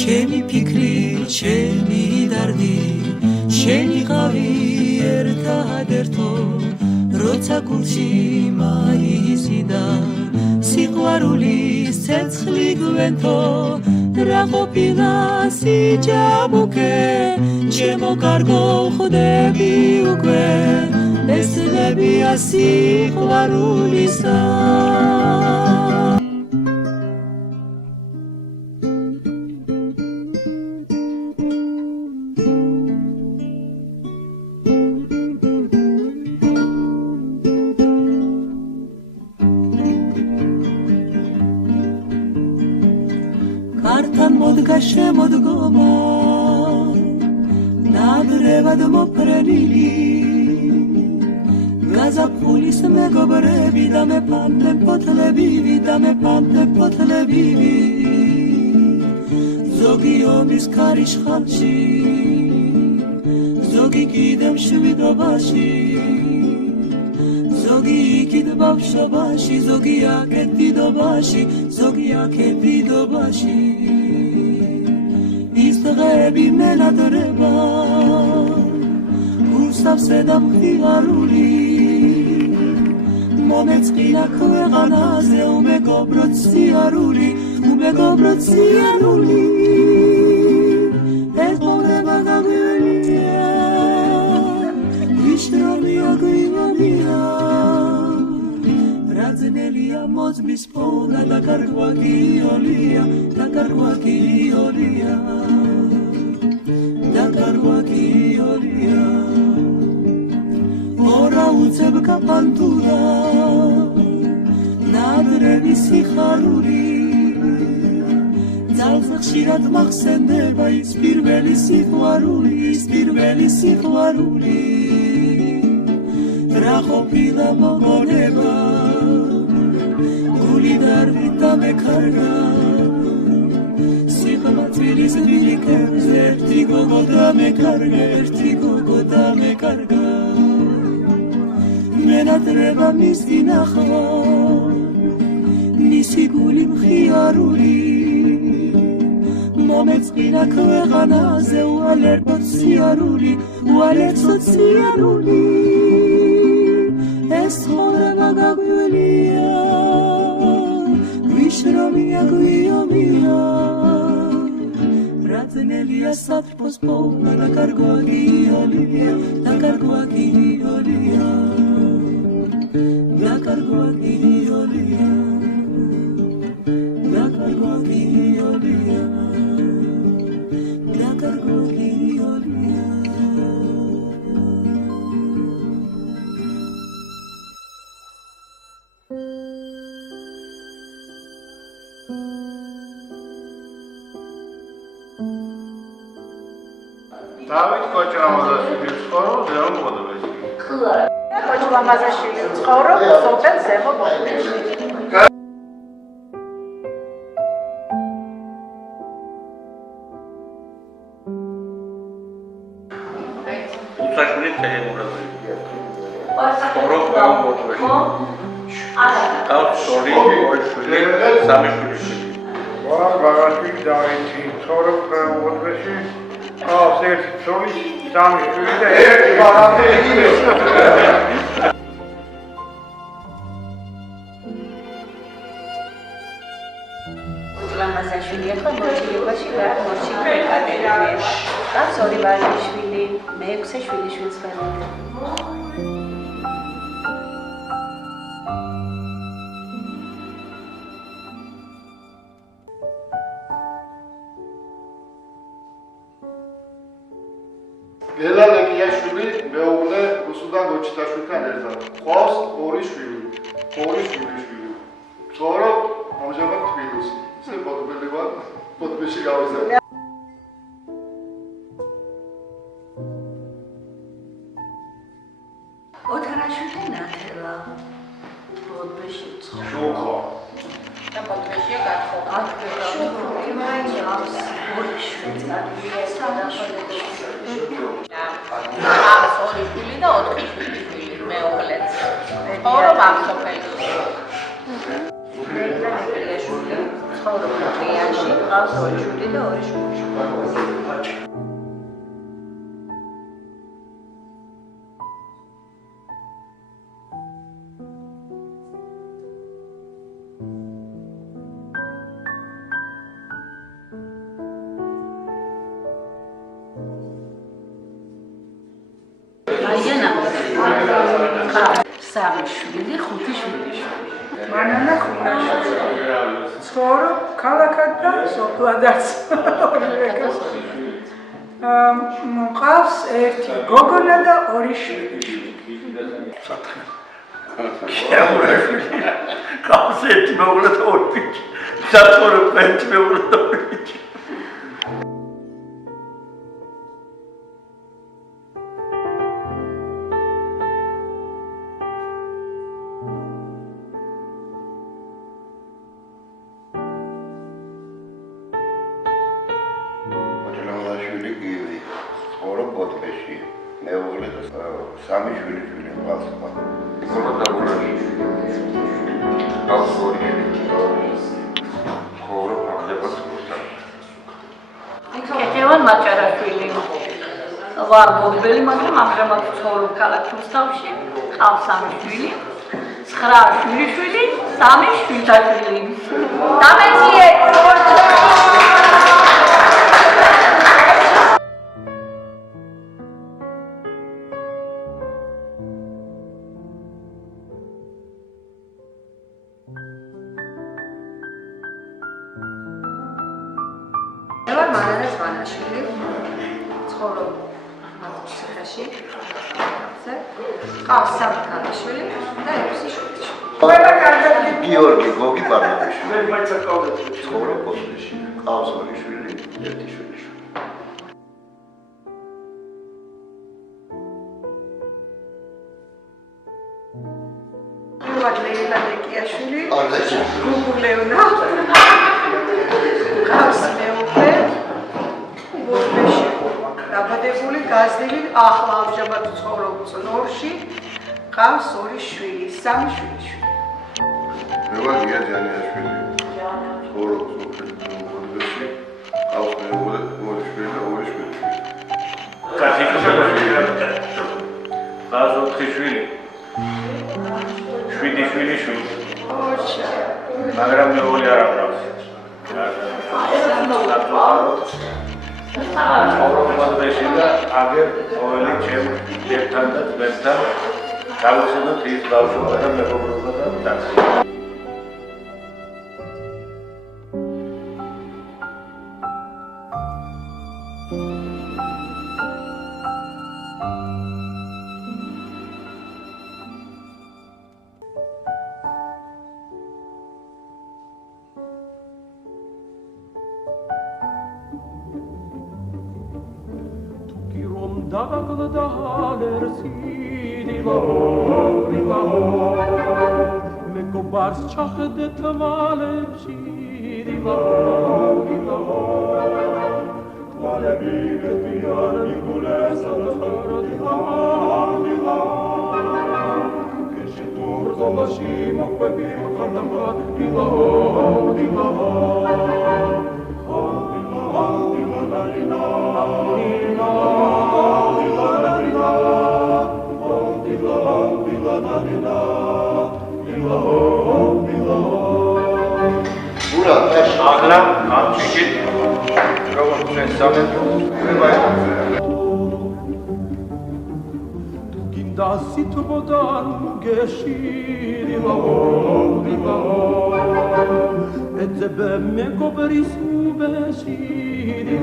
ჩემი ფიქრი, ჩემი დარდი, შენი ყავი ერთადერთო, როცა გულში მაიზიდა, სიყვარულის ცეცხლი გვენთო, რა ყოფილა სიჯაბუკე, ჩემო კარგო ხვდები უკვე, ეს ლებია სიყვარულისა. კართან მოდგა შემოდგომა, ნადრევად მოფრენილი, გაზაფხულის მეგობრები და მეფანტე ფოთლებივი და მეფანტე ფოთლებივი, ზოგი ომის ქარიშხალში, ზოგი კიდე მშვიდობაში, ზოგი იქით ბავშვობაში, ზოგი აქეთ დიდობაში, ზოგი აქეთ დიდობაში. ის დღეები მენადრება, გულსავსე და მხიარული, მომეწყინა ქვეყანაზე უმეგობროდ სიარული, უმეგობროდ სიარული. ეს ყურება გაგვივლია, ვიშრომია გვივლია, რაძნელია მოძმის პოვნა და კარგვა გიოლია, და კარგვა გიოლია, და კარგვა გიოლია. ორა უცებ კაპანტურა, ნადრევი სიხარული, ძალს ხშირად მახსენდება ის პირველი სიყვარული, ის პირველი სიყვარული. რა ყოფილა მოგონება, გული დარდით დამეკარგა, სიხმაწილის გილიკებზე ერთი გოგო დამეკარგა, ერთი გოგო დამეკარგა. მენადრება მისი ნახვა, მისი გული მხიარული, მომეწყინა ქვეყანაზე უალერტოდ სიარული, უალერტოდ სიარული. ეს ცხოვრება გაგვივლია, გვიშრომია გვიომია, რაძნელია სატრფოს პოვნა და კარგვა გიოლია, და კარგვა გიოლია, და კარგვა გიოლია, და კარგვა გიოლია, და კარგვა გიოლია. დავით კოჭრამაზაშვილი ცხოვრობს ზემო ბოდბეში. ხო, კოჭრამაზაშვილი ცხოვრობს სოფელ ზემო ბოდბეში. უსაშვილი თელებურები. ცხოვრობს ზემო ბოდბეში. აქვს ორი შვილი, სამი შვილი. ბაგაშვილი დავითი ცხოვრობს ზემო ბოდბეში. აქვს ერთი ცოლი, სამი შვილი და ერთი ბაღამდე იგივე. კოჭრამაზაშვილი ახლა მოჩილებაში გამორჩილდა ეკატერინე. აქვს ორი ვაჟიშვილი, მეექვსე შვილიშვილს ხედავდა. გელა ლეკიაშვილი მეუღლე რუსუდან გოჩიტაშვილთან ერთად. ყავს ორი შვილი, ორი შვილიშვილი. ცხოვრობს ამჟამად თბილისში. ისე ბოდბელი ვარ, ბოდბეში გავიზარდე. ოთარაშვილი ნათელა ბოდბეში ცხოვრობს. შუხო. და ბოდბეშია გათხოვა. შუხო მაინც ორი შვილი აქვს ორი შვილი და 4 შვილი მეუღლეც. ცხოვრობს ამ სოფელში. ცხოვრობ ტრიაში, ყავს 2 შვილი და 2 შვილიშვილი. სამი შვილი, 5 შვილიშვილი. მანანა ხუნაში. ცხოვრობ ქალაქად და სოფლადაც. მყავს 1 გოგონა და 2 შვილიშვილი. ყავს 1 მეუღლე და 2 ბიჭი. საცხოვრებ 1 მეუღლე და 2 ბიჭი. სამი შვილიშვილი მყავს. იქნება დაბურაში. ყავს 2 შვილიშვილი. ცხოვრობ ახლებად სკოლაში. კეთევან მაჭარაშვილი. ვარ მოდბელი, მაგრამ ამჟამად ცხოვრობ ქალაქ რუსთავში. ყავს 3 შვილი, 9 შვილიშვილი, 3 შვილთაშვილი. დამეციე მანანა ზვანაშვილი ცხოვრობ ციხეში. ყავს 3 ქალიშვილი და 6 შვილიშვილი. გიორგი გოგი ბარნაბაშვილი. ცხოვრობ ოსტში. ყავს 2 შვილი, 1 შვილიშვილი. ლეილა დეკიაშვილი. გუგულევნა. ყავს მეუღლე. უბოშში. დაბადებული გაზრდილი ახლა ამჟამად ცხოვრობ წნორში. ყავს 2 შვილი, 3 შვილიშვილი. მე ვარ გია ჯანიაშვილი. ცხოვრობ ოსტში. ყავს მეუღლე, 2 შვილი და 2 შვილიშვილი. ყავს 4 შვილი. 7 შვილიშვილი. მაგრამ მეუღლე არ აქვს. ცხოვრობ და აგერ ყოველი ჩემ ერთთან და ძმებთან გავუცადოთ ის ბავშვობა და მეგობრობა და დაცვა. დაგაგლდა ჰალერსიდი მეგობარს ჩახედე თვალებში თვალები გეტიან მიგულესა და ქეში თურზოლაში მოყვები ხარდამღა ახლა ამ ჩიქით როგორც შესაძლებელი გინდა სიტყვოდან გეშირი ეძებე მეგობრის უბეშირი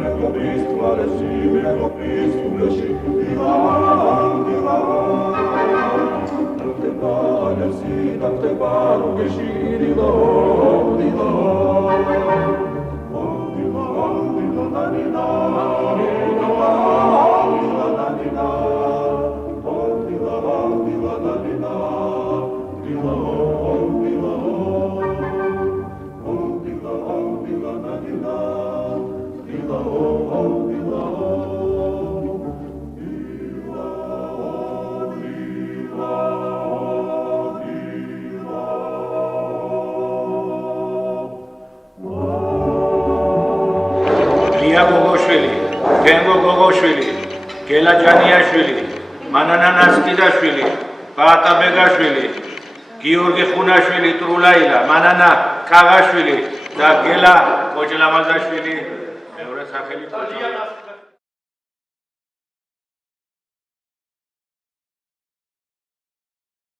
მეგობრის თვალებში მეგობრის უბეში გია გოგოშვილი, გენგო გოგოშვილი, გელა ჯანიაშვილი, მანანა ნასკიდაშვილი, ბაატა ბეგაშვილი, გიორგი ხუნაშვილი, ტრულაილა, მანანა კაღაშვილი და გელა კოჭლამაზაშვილი, მეორე სახელი კოჭლა